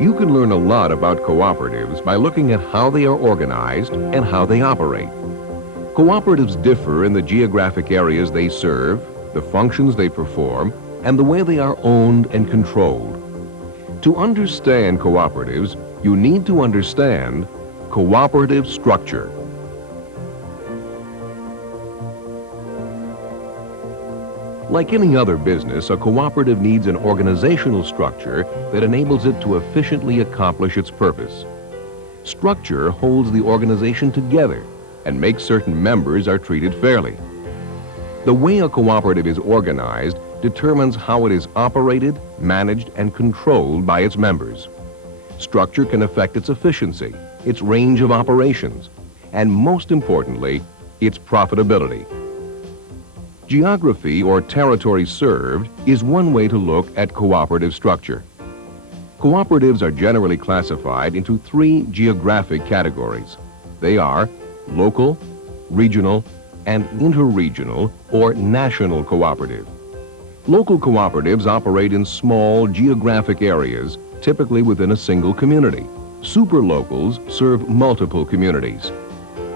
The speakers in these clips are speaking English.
You can learn a lot about cooperatives by looking at how they are organized and how they operate. Cooperatives differ in the geographic areas they serve, the functions they perform, and the way they are owned and controlled. To understand cooperatives, you need to understand cooperative structure. Like any other business, a cooperative needs an organizational structure that enables it to efficiently accomplish its purpose. Structure holds the organization together and makes certain members are treated fairly. The way a cooperative is organized determines how it is operated, managed, and controlled by its members. Structure can affect its efficiency, its range of operations, and most importantly, its profitability. Geography or territory served is one way to look at cooperative structure. Cooperatives are generally classified into three geographic categories. They are local, regional, and interregional or national cooperative. Local cooperatives operate in small geographic areas, typically within a single community. Superlocals serve multiple communities.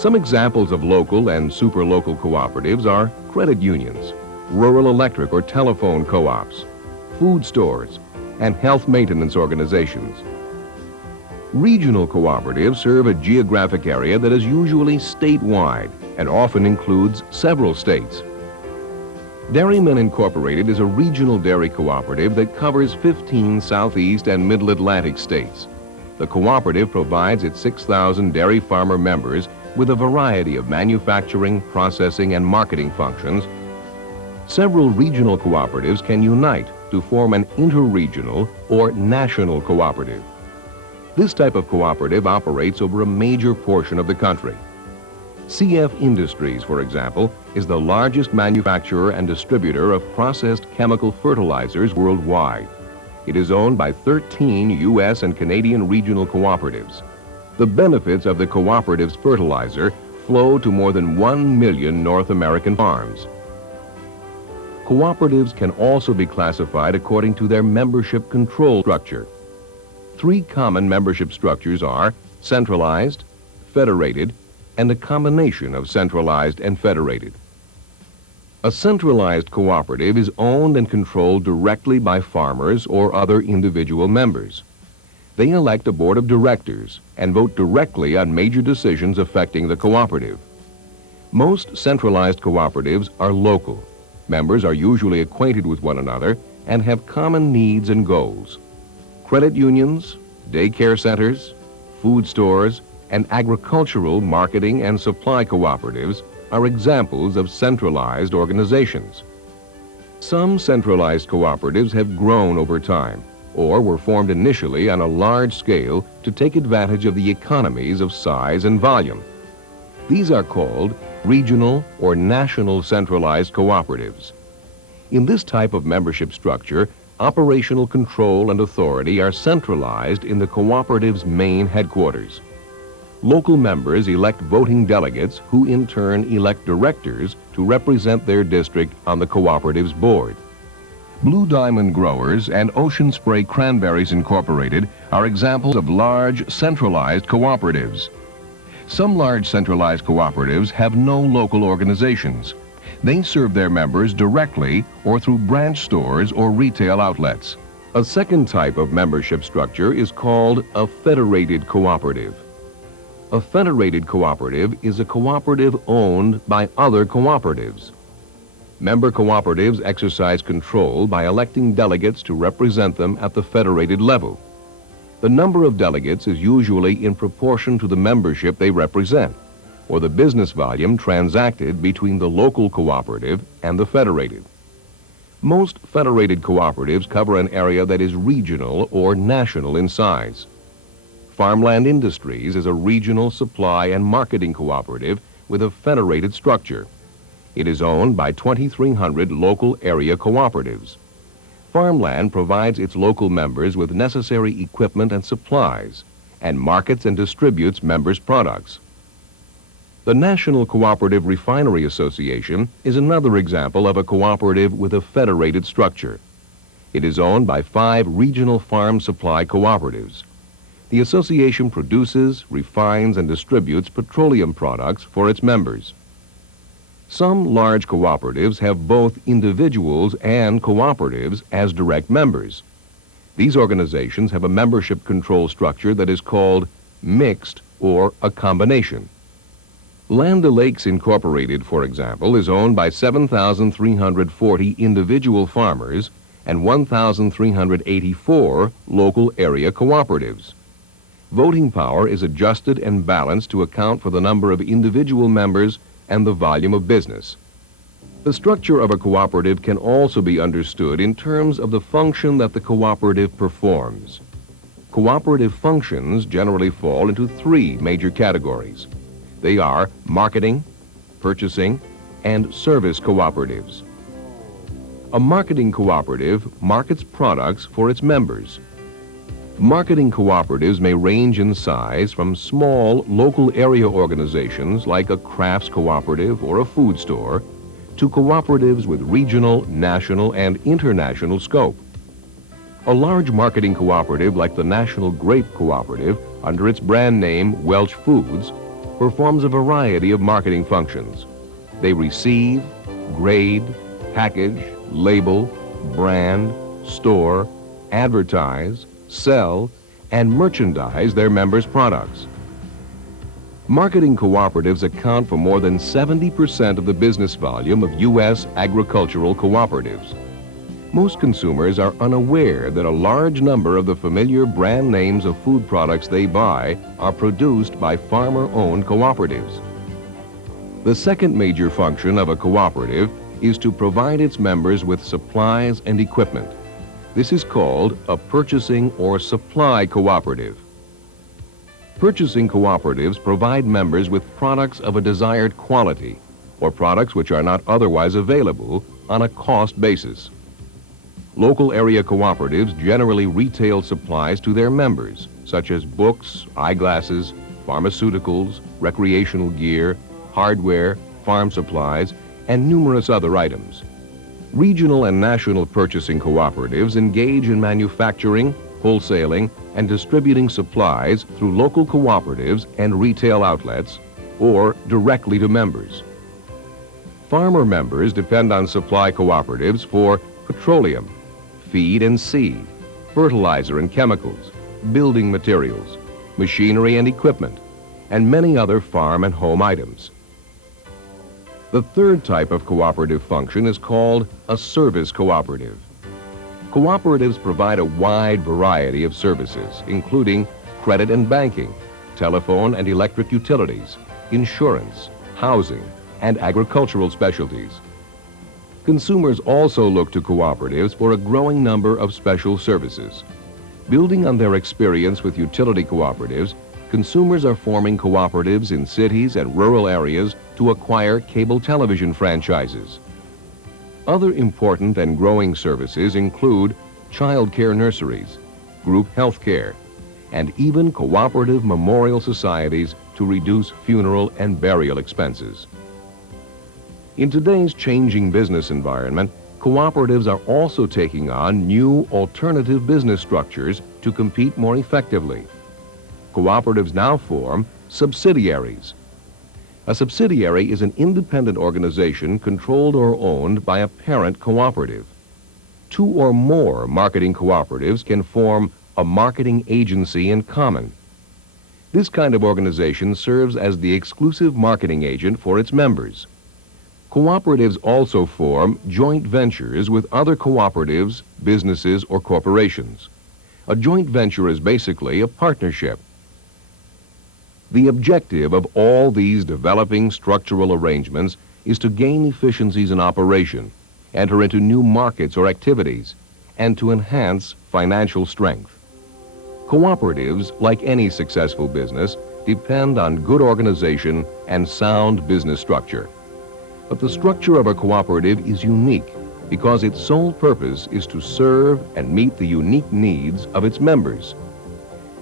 Some examples of local and superlocal cooperatives are credit unions, rural electric or telephone co-ops, food stores, and health maintenance organizations. Regional cooperatives serve a geographic area that is usually statewide and often includes several states. Dairymen Incorporated is a regional dairy cooperative that covers 15 Southeast and Middle Atlantic states. The cooperative provides its 6,000 dairy farmer members with a variety of manufacturing, processing, and marketing functions. Several regional cooperatives can unite to form an interregional or national cooperative. This type of cooperative operates over a major portion of the country. CF Industries, for example, is the largest manufacturer and distributor of processed chemical fertilizers worldwide. It is owned by 13 U.S. and Canadian regional cooperatives. The benefits of the cooperative's fertilizer flow to more than 1 million North American farms. Cooperatives can also be classified according to their membership control structure. Three common membership structures are centralized, federated, and a combination of centralized and federated. A centralized cooperative is owned and controlled directly by farmers or other individual members. They elect a board of directors and vote directly on major decisions affecting the cooperative. Most centralized cooperatives are local. Members are usually acquainted with one another and have common needs and goals. Credit unions, daycare centers, food stores, and agricultural marketing and supply cooperatives are examples of centralized organizations. Some centralized cooperatives have grown over time or were formed initially on a large scale to take advantage of the economies of size and volume. These are called regional or national centralized cooperatives. In this type of membership structure, operational control and authority are centralized in the cooperative's main headquarters. Local members elect voting delegates who in turn elect directors to represent their district on the cooperative's board. Blue Diamond Growers and Ocean Spray Cranberries Incorporated are examples of large centralized cooperatives. Some large centralized cooperatives have no local organizations. They serve their members directly or through branch stores or retail outlets. A second type of membership structure is called a federated cooperative. A federated cooperative is a cooperative owned by other cooperatives. Member cooperatives exercise control by electing delegates to represent them at the federated level. The number of delegates is usually in proportion to the membership they represent, or the business volume transacted between the local cooperative and the federated. Most federated cooperatives cover an area that is regional or national in size. Farmland Industries is a regional supply and marketing cooperative with a federated structure. It is owned by 2,300 local area cooperatives. Farmland provides its local members with necessary equipment and supplies, and markets and distributes members' products. The National Cooperative Refinery Association is another example of a cooperative with a federated structure. It is owned by 5 regional farm supply cooperatives. The association produces, refines, and distributes petroleum products for its members. Some large cooperatives have both individuals and cooperatives as direct members. These organizations have a membership control structure that is called mixed or a combination. Land O'Lakes Incorporated, for example, is owned by 7,340 individual farmers and 1,384 local area cooperatives. Voting power is adjusted and balanced to account for the number of individual members and the volume of business. The structure of a cooperative can also be understood in terms of the function that the cooperative performs. Cooperative functions generally fall into three major categories. They are marketing, purchasing, and service cooperatives. A marketing cooperative markets products for its members. Marketing cooperatives may range in size from small local area organizations like a crafts cooperative or a food store to cooperatives with regional, national, and international scope. A large marketing cooperative like the National Grape Cooperative, under its brand name Welch Foods, performs a variety of marketing functions. They receive, grade, package, label, brand, store, advertise, sell, and merchandise their members' products. Marketing cooperatives account for more than 70% of the business volume of U.S. agricultural cooperatives. Most consumers are unaware that a large number of the familiar brand names of food products they buy are produced by farmer-owned cooperatives. The second major function of a cooperative is to provide its members with supplies and equipment. This is called a purchasing or supply cooperative. Purchasing cooperatives provide members with products of a desired quality or products which are not otherwise available on a cost basis. Local area cooperatives generally retail supplies to their members, such as books, eyeglasses, pharmaceuticals, recreational gear, hardware, farm supplies, and numerous other items. Regional and national purchasing cooperatives engage in manufacturing, wholesaling, and distributing supplies through local cooperatives and retail outlets or directly to members. Farmer members depend on supply cooperatives for petroleum, feed and seed, fertilizer and chemicals, building materials, machinery and equipment, and many other farm and home items. The third type of cooperative function is called a service cooperative. Cooperatives provide a wide variety of services, including credit and banking, telephone and electric utilities, insurance, housing, and agricultural specialties. Consumers also look to cooperatives for a growing number of special services. Building on their experience with utility cooperatives, consumers are forming cooperatives in cities and rural areas to acquire cable television franchises. Other important and growing services include child care nurseries, group health care, and even cooperative memorial societies to reduce funeral and burial expenses. In today's changing business environment, cooperatives are also taking on new alternative business structures to compete more effectively. Cooperatives now form subsidiaries. A subsidiary is an independent organization controlled or owned by a parent cooperative. Two or more marketing cooperatives can form a marketing agency in common. This kind of organization serves as the exclusive marketing agent for its members. Cooperatives also form joint ventures with other cooperatives, businesses, or corporations. A joint venture is basically a partnership. The objective of all these developing structural arrangements is to gain efficiencies in operation, enter into new markets or activities, and to enhance financial strength. Cooperatives, like any successful business, depend on good organization and sound business structure. But the structure of a cooperative is unique because its sole purpose is to serve and meet the unique needs of its members.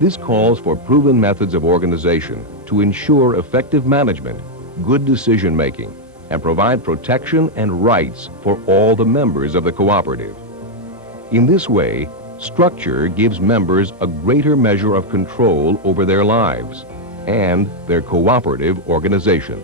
This calls for proven methods of organization to ensure effective management, good decision-making, and provide protection and rights for all the members of the cooperative. In this way, Structure gives members a greater measure of control over their lives and their cooperative organization.